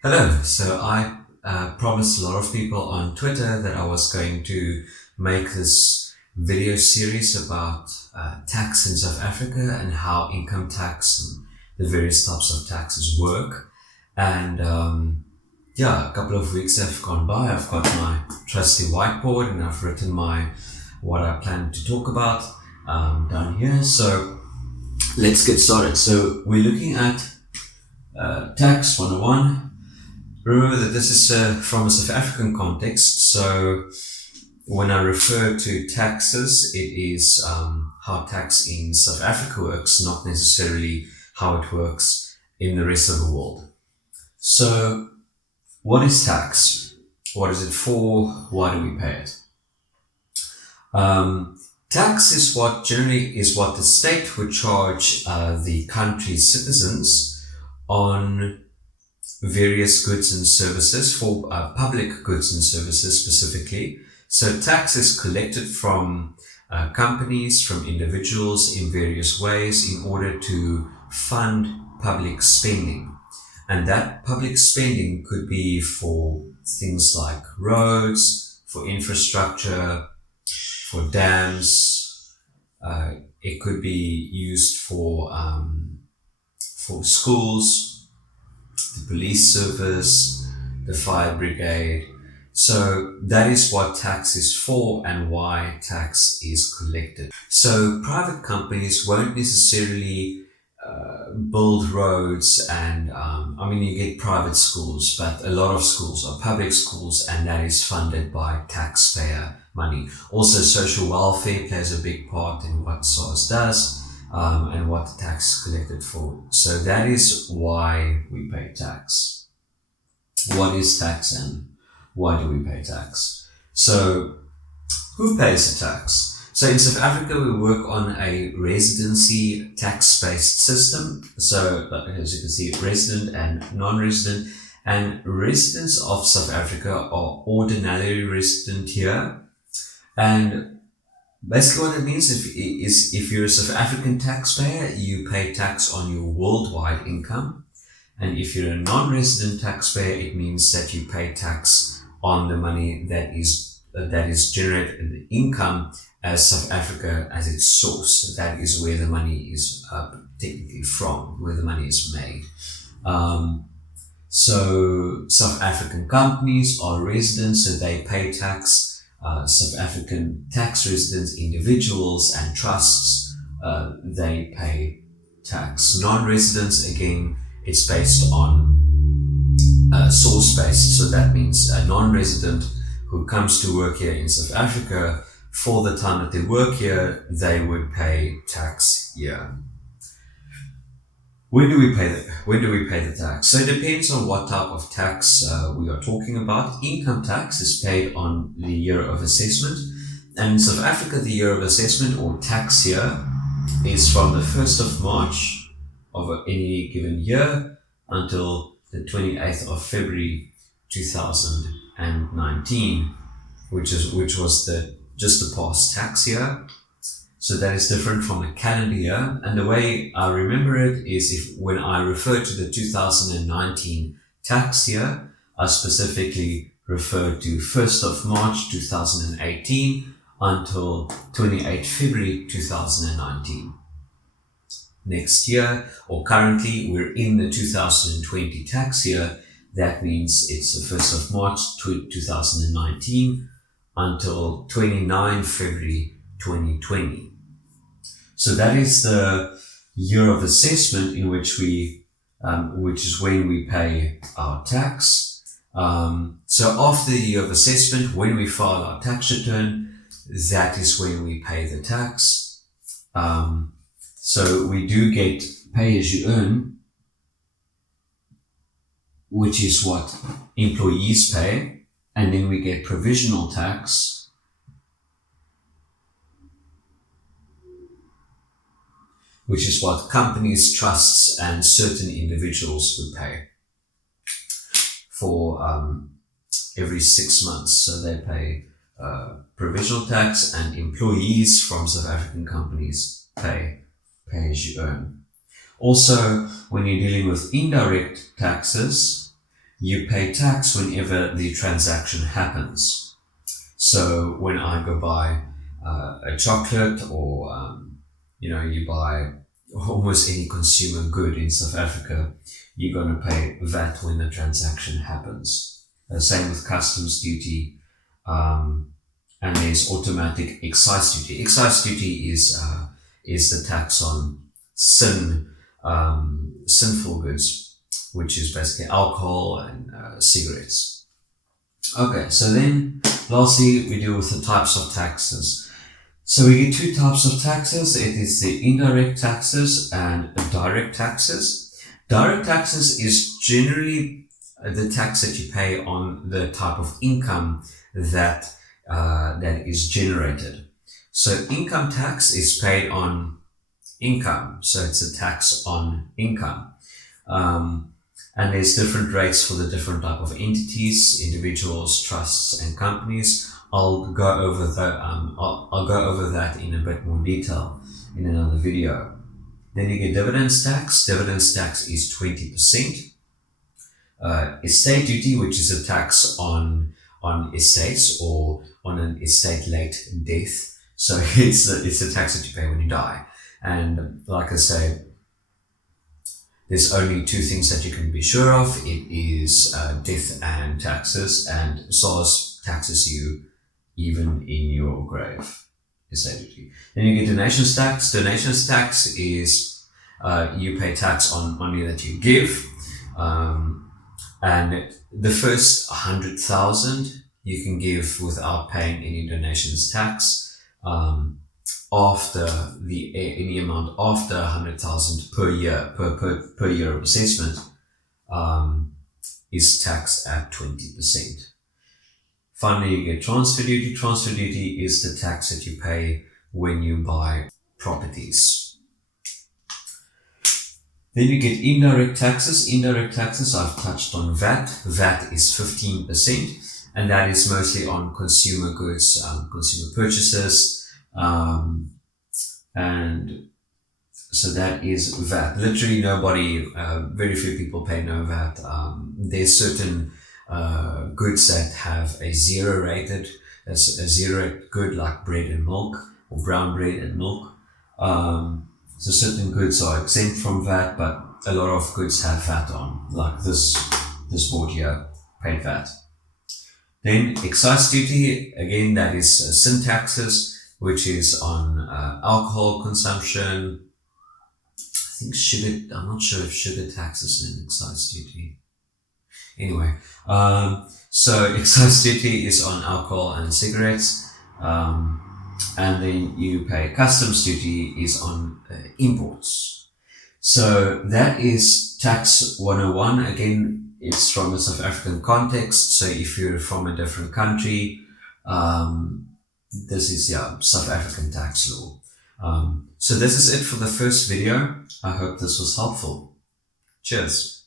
Hello. So I promised a lot of people on Twitter that I was going to make this video series about tax in South Africa and how income tax and the various types of taxes work. And yeah, a couple of weeks have gone by. I've got my trusty whiteboard and I've written my what I plan to talk about down here. So let's get started. So we're looking at tax 101. Remember that this is from a South African context, so when I refer to taxes, it is how tax in South Africa works, not necessarily how it works in the rest of the world. So, what is tax? What is it for? Why do we pay it? Tax is what the state would charge the country's citizens on various goods and services, for public goods and services specifically. So tax is collected from companies, from individuals in various ways in order to fund public spending. And that public spending could be for things like roads, for infrastructure, for dams. It could be used for schools, the police service, the fire brigade. So that is what tax is for and why tax is collected. So private companies won't necessarily build roads and you get private schools, but a lot of schools are public schools and that is funded by taxpayer money. Also, social welfare plays a big part in what SARS does. And what the tax is collected for. So that is why we pay tax. What is tax and why do we pay tax? So who pays the tax? So in South Africa, we work on a residency tax-based system. So as you can see, resident and non-resident. And residents of South Africa are ordinarily resident here. And basically, what it means is if you're a South African taxpayer, you pay tax on your worldwide income. And if you're a non-resident taxpayer, it means that you pay tax on the money that is generated, the income as South Africa as its source. So that is where the money is technically from, where the money is made. So South African companies are residents, so they pay tax. South African tax residents, individuals and trusts, they pay tax. Non-residents, again, it's based on source-based. So that means a non-resident who comes to work here in South Africa, for the time that they work here, they would pay tax here. When do we pay the tax? So it depends on what type of tax we are talking about. Income tax is paid on the year of assessment. And in South Africa, the year of assessment or tax year is from the 1st of March of any given year until the 28th of February 2019, which was just the past tax year. So that is different from a calendar year. And the way I remember it is when I refer to the 2019 tax year, I specifically refer to 1st of March 2018 until 28th February 2019. Next year, or currently, we're in the 2020 tax year. That means it's the 1st of March 2019 until 29 February 2020. So that is the year of assessment in which which is when we pay our tax. So after the year of assessment, when we file our tax return, that is when we pay the tax. So we do get pay as you earn, which is what employees pay, and then we get provisional tax, which is what companies, trusts, and certain individuals would pay for every 6 months. So they pay provisional tax, and employees from South African companies pay as you earn. Also, when you're dealing with indirect taxes, You pay tax whenever the transaction happens. So when I go buy a chocolate, or you buy almost any consumer good in South Africa, you're going to pay VAT when the transaction happens. Same with customs duty, and there's automatic excise duty. Excise duty is the tax on sinful goods, which is basically alcohol and cigarettes. Okay, so then lastly we deal with the types of taxes. So we get two types of taxes. It is the indirect taxes and direct taxes. Direct taxes is generally the tax that you pay on the type of income that is generated. So income tax is paid on income. So it's a tax on income. And there's different rates for the different type of entities, individuals, trusts, and companies. I'll go over that in a bit more detail in another video. Then you get dividends tax. Dividends tax is 20%. Estate duty, which is a tax on estates or on an estate late death. So it's a tax that you pay when you die. And like I say, there's only two things that you can be sure of. It is death and taxes, and SARS taxes you even in your grave. Estate duty. Then you get donations tax. Donations tax is you pay tax on money that you give. And the first 100,000 you can give without paying any donations tax. After any amount after 100,000 per year per year of assessment is taxed at 20%. Finally, you get transfer duty. Transfer duty is the tax that you pay when you buy properties. Then you get indirect taxes. Indirect taxes, I've touched on VAT. VAT is 15%, and that is mostly on consumer goods, consumer purchases, and so that is VAT. Literally nobody, very few people pay no VAT. There's certain goods that have a zero rated, a zero good, like bread and milk, or brown bread and milk. So certain goods are exempt from VAT, but a lot of goods have VAT on, like this board here, paid VAT. Then excise duty, again, that is sin taxes, which is on alcohol consumption. I think sugar, I'm not sure if sugar tax is an excise duty. Anyway, so excise duty is on alcohol and cigarettes. And then you pay customs duty is on imports. So that is tax 101. Again, it's from a South African context. So if you're from a different country, this is South African tax law. So this is it for the first video. I hope this was helpful. Cheers.